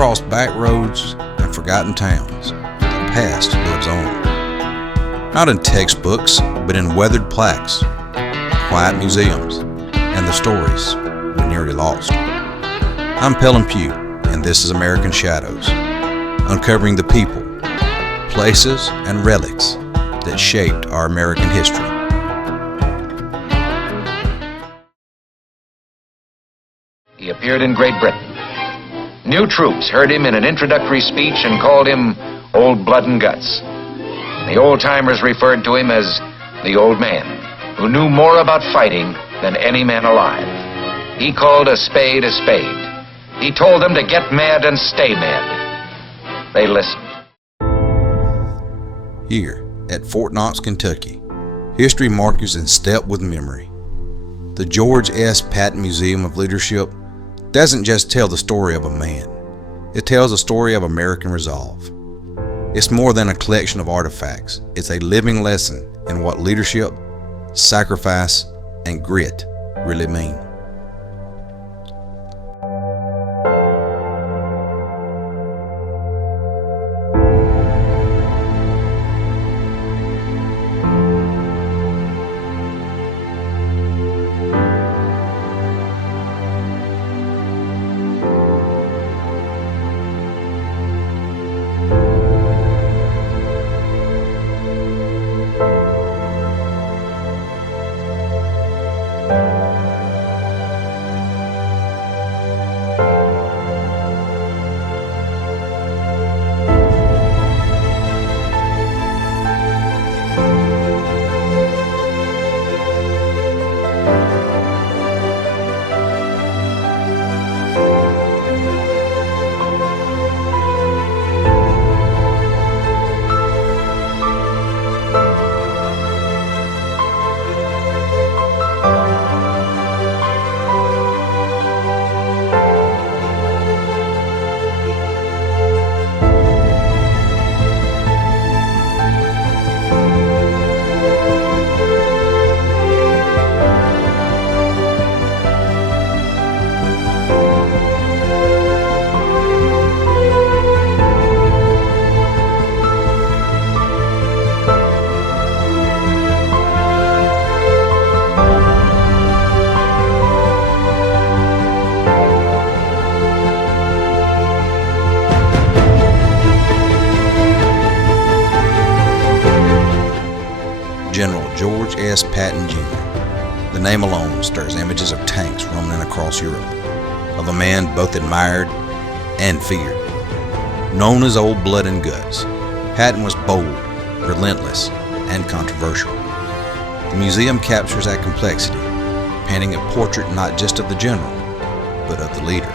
across back roads and forgotten towns, the past lives on. Not in textbooks, but in weathered plaques, quiet museums, and the stories we nearly lost. I'm Pelham Pugh, and this is American Shadows, uncovering the people, places, and relics that shaped our American history. He appeared in Great Britain. New troops heard him in an introductory speech and called him Old Blood and Guts. The old-timers referred to him as the Old Man, who knew more about fighting than any man alive. He called a spade a spade. He told them to get mad and stay mad. They listened. Here at Fort Knox, Kentucky, history markers in step with memory. The George S. Patton Museum of Leadership doesn't just tell the story of a man. It tells the story of American resolve. It's more than a collection of artifacts. It's a living lesson in what leadership, sacrifice, and grit really mean. General George S. Patton Jr. The name alone stirs images of tanks roaming across Europe, of a man both admired and feared. Known as Old Blood and Guts, Patton was bold, relentless, and controversial. The museum captures that complexity, painting a portrait not just of the general, but of the leader.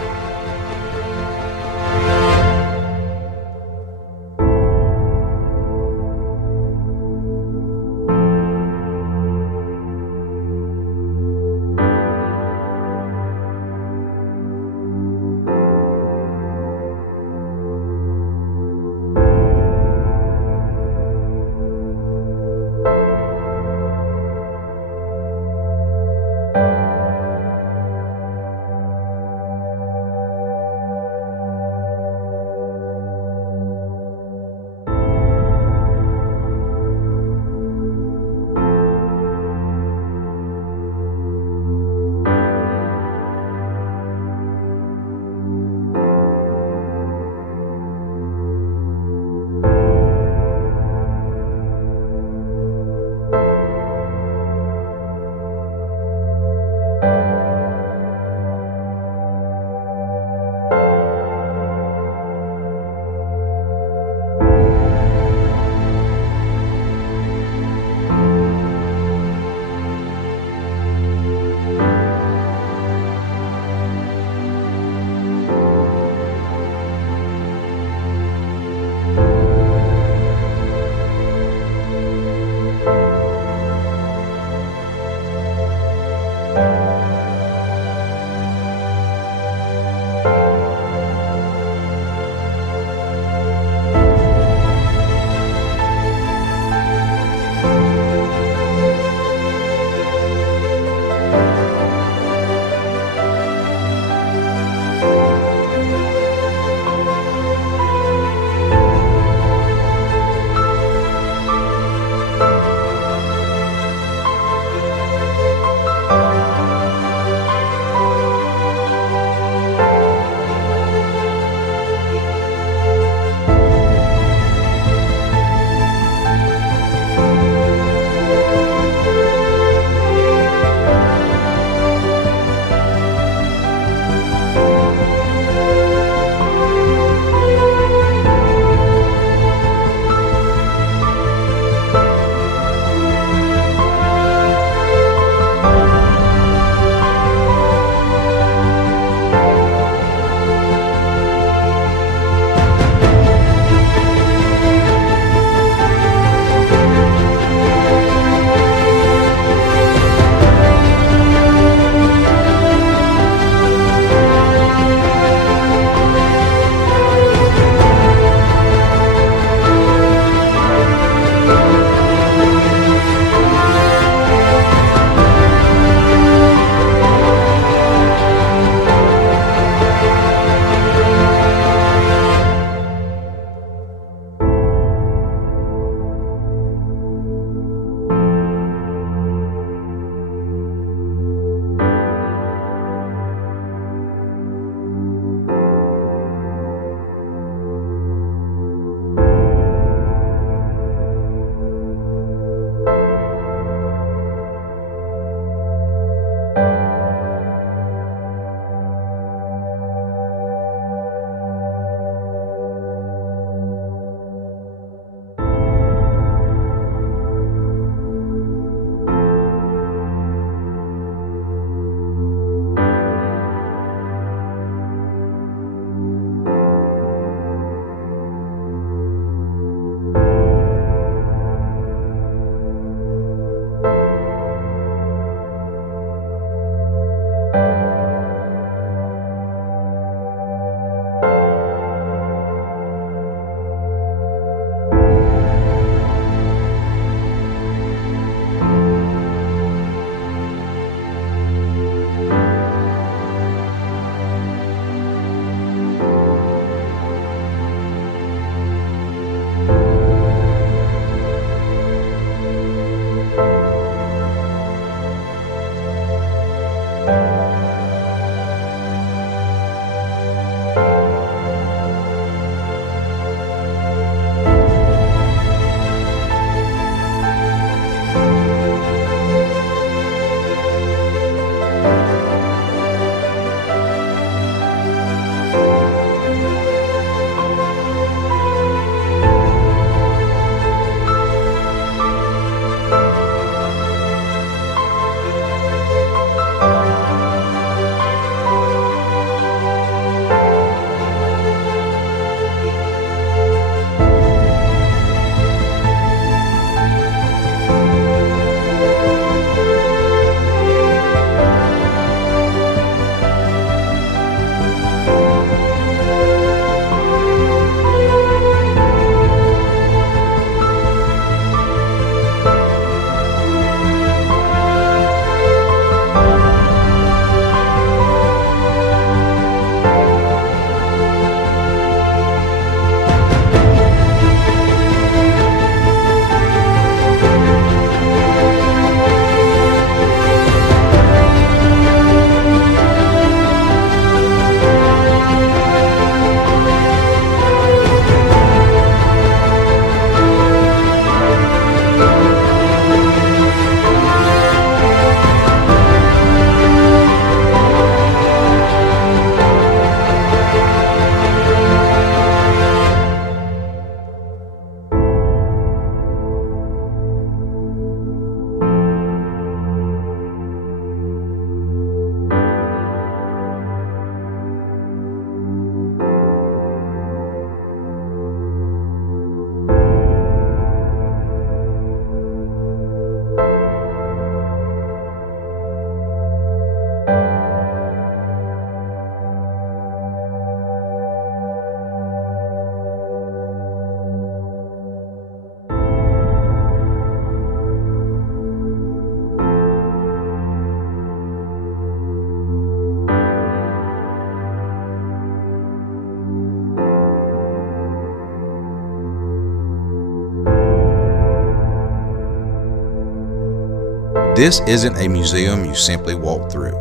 This isn't a museum you simply walk through.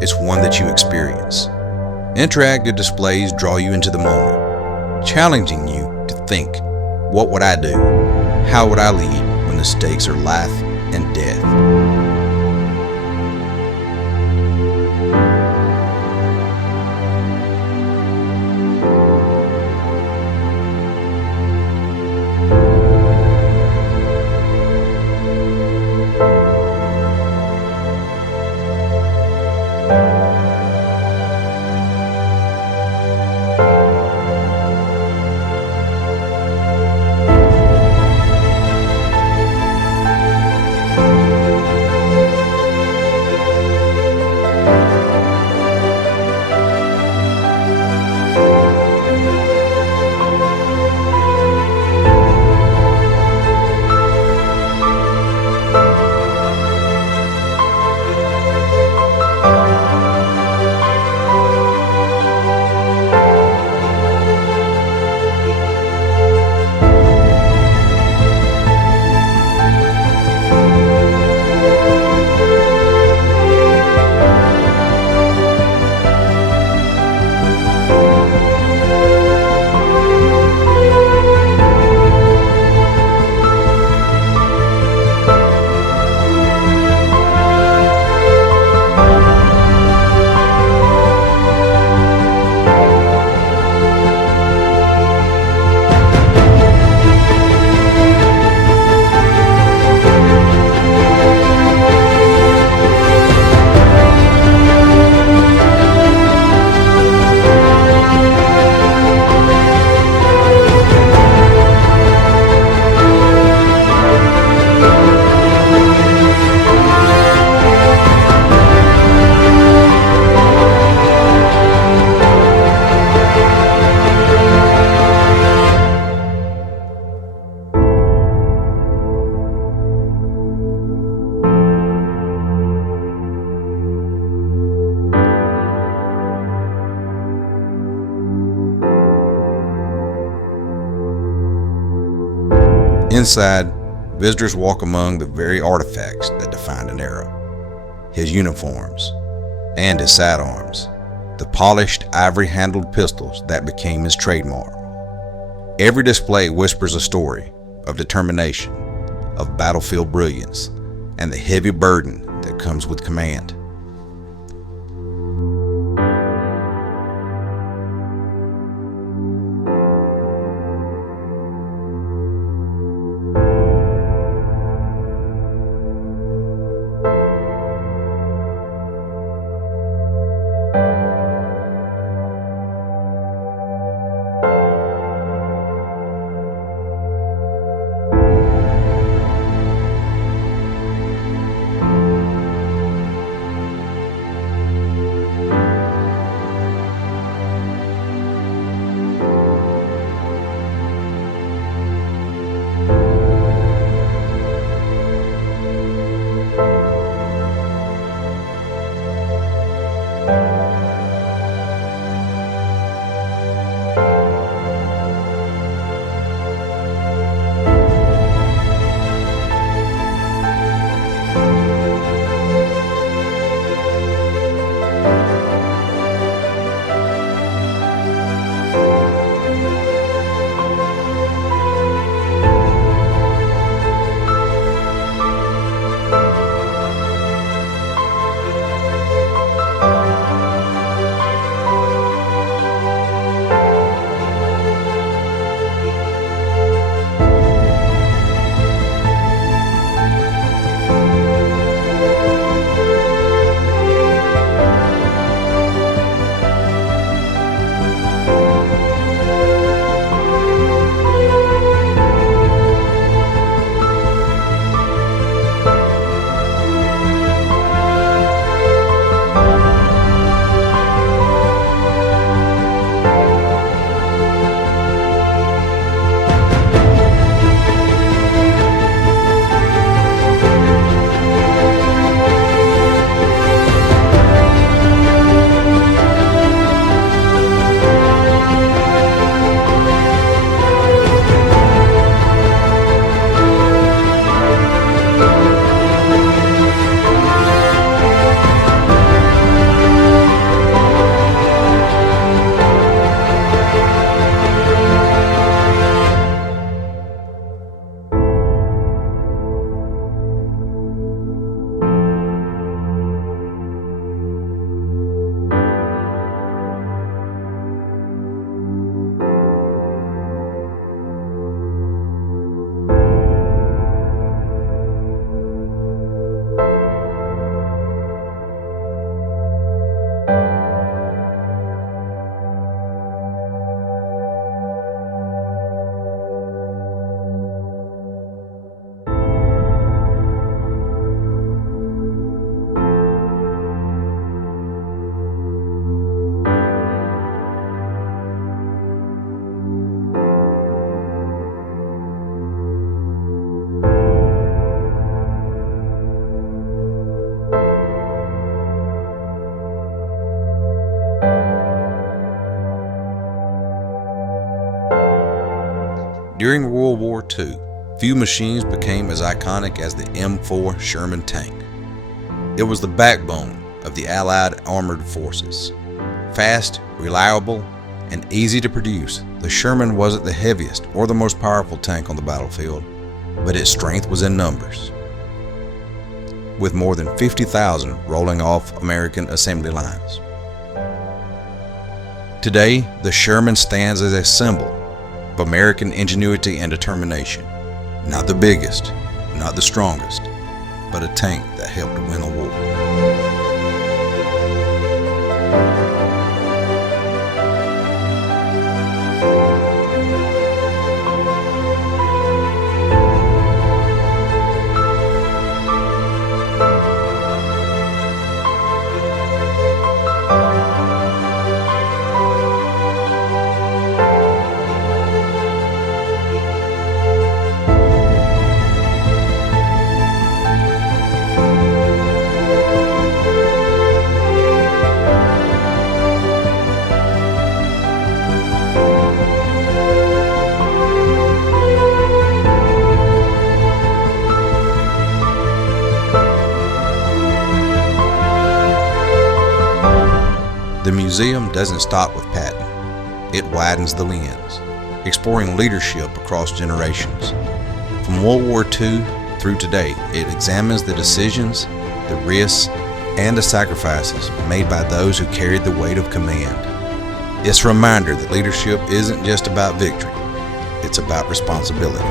It's one that you experience. Interactive displays draw you into the moment, challenging you to think, what would I do? How would I lead when the stakes are life and death? Inside, visitors walk among the very artifacts that defined an era. His uniforms and his sidearms, the polished ivory-handled pistols that became his trademark. Every display whispers a story of determination, of battlefield brilliance, and the heavy burden that comes with command. During World War II, few machines became as iconic as the M4 Sherman tank. It was the backbone of the Allied armored forces. Fast, reliable, and easy to produce, the Sherman wasn't the heaviest or the most powerful tank on the battlefield, but its strength was in numbers, with more than 50,000 rolling off American assembly lines. Today, the Sherman stands as a symbol of American ingenuity and determination. Not the biggest, not the strongest, but a tank that helped win a war. The museum doesn't stop with Patton. It widens the lens, exploring leadership across generations. From World War II through today, it examines the decisions, the risks, and the sacrifices made by those who carried the weight of command. It's a reminder that leadership isn't just about victory, it's about responsibility.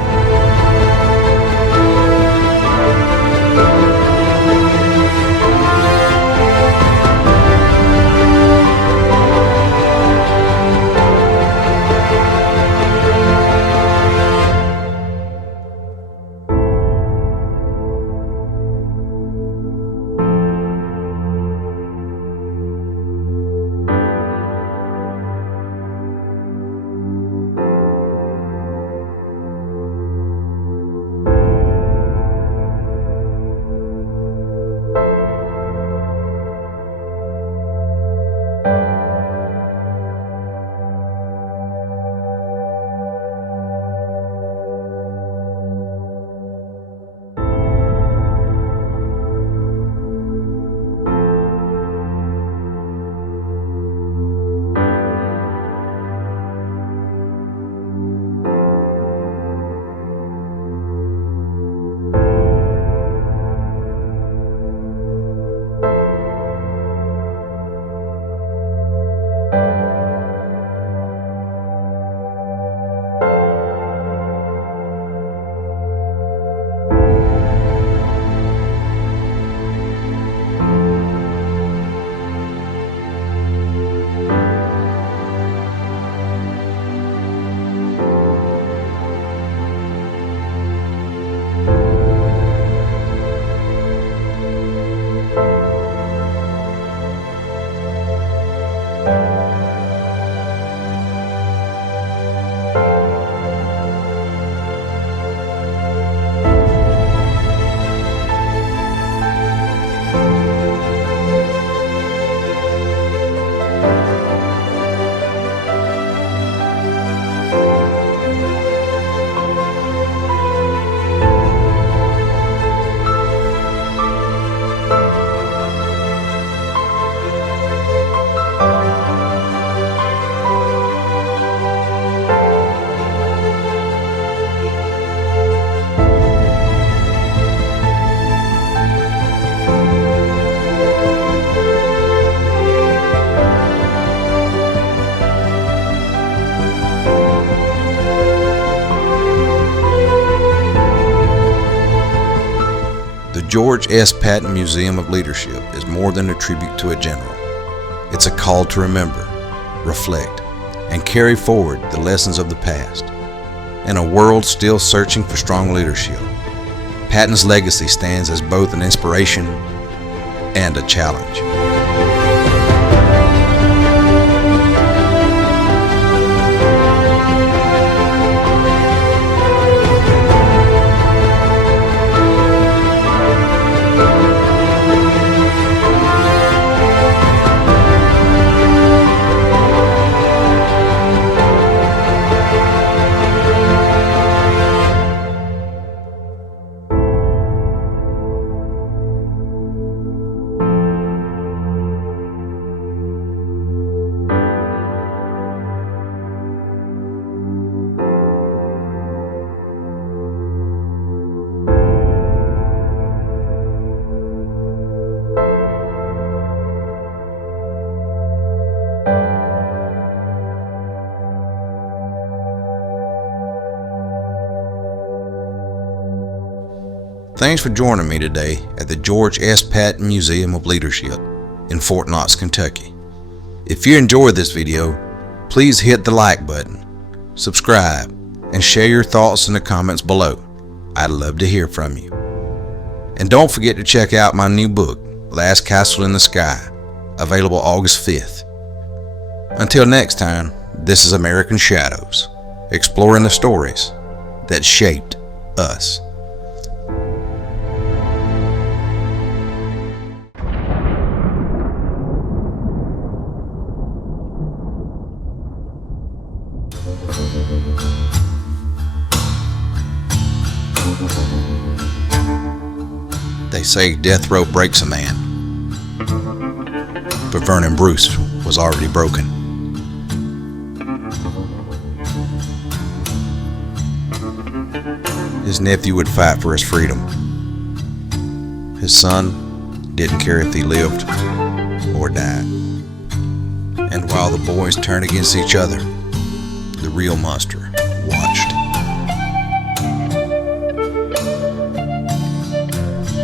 The George S. Patton Museum of Leadership is more than a tribute to a general. It's a call to remember, reflect, and carry forward the lessons of the past. In a world still searching for strong leadership, Patton's legacy stands as both an inspiration and a challenge. Thanks for joining me today at the George S. Patton Museum of Leadership in Fort Knox, Kentucky. If you enjoyed this video, please hit the like button, subscribe, and share your thoughts in the comments below. I'd love to hear from you. And don't forget to check out my new book, Last Castle in the Sky, available August 5th. Until next time, this is American Shadows, exploring the stories that shaped us. They say death row breaks a man, but Vernon Bruce was already broken. His nephew would fight for his freedom. His son didn't care if he lived or died. And while the boys turned against each other, the real monster watched.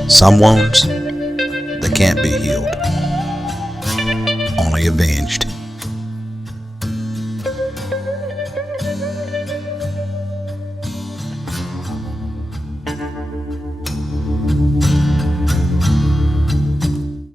Some wounds, they can't be healed, only avenged.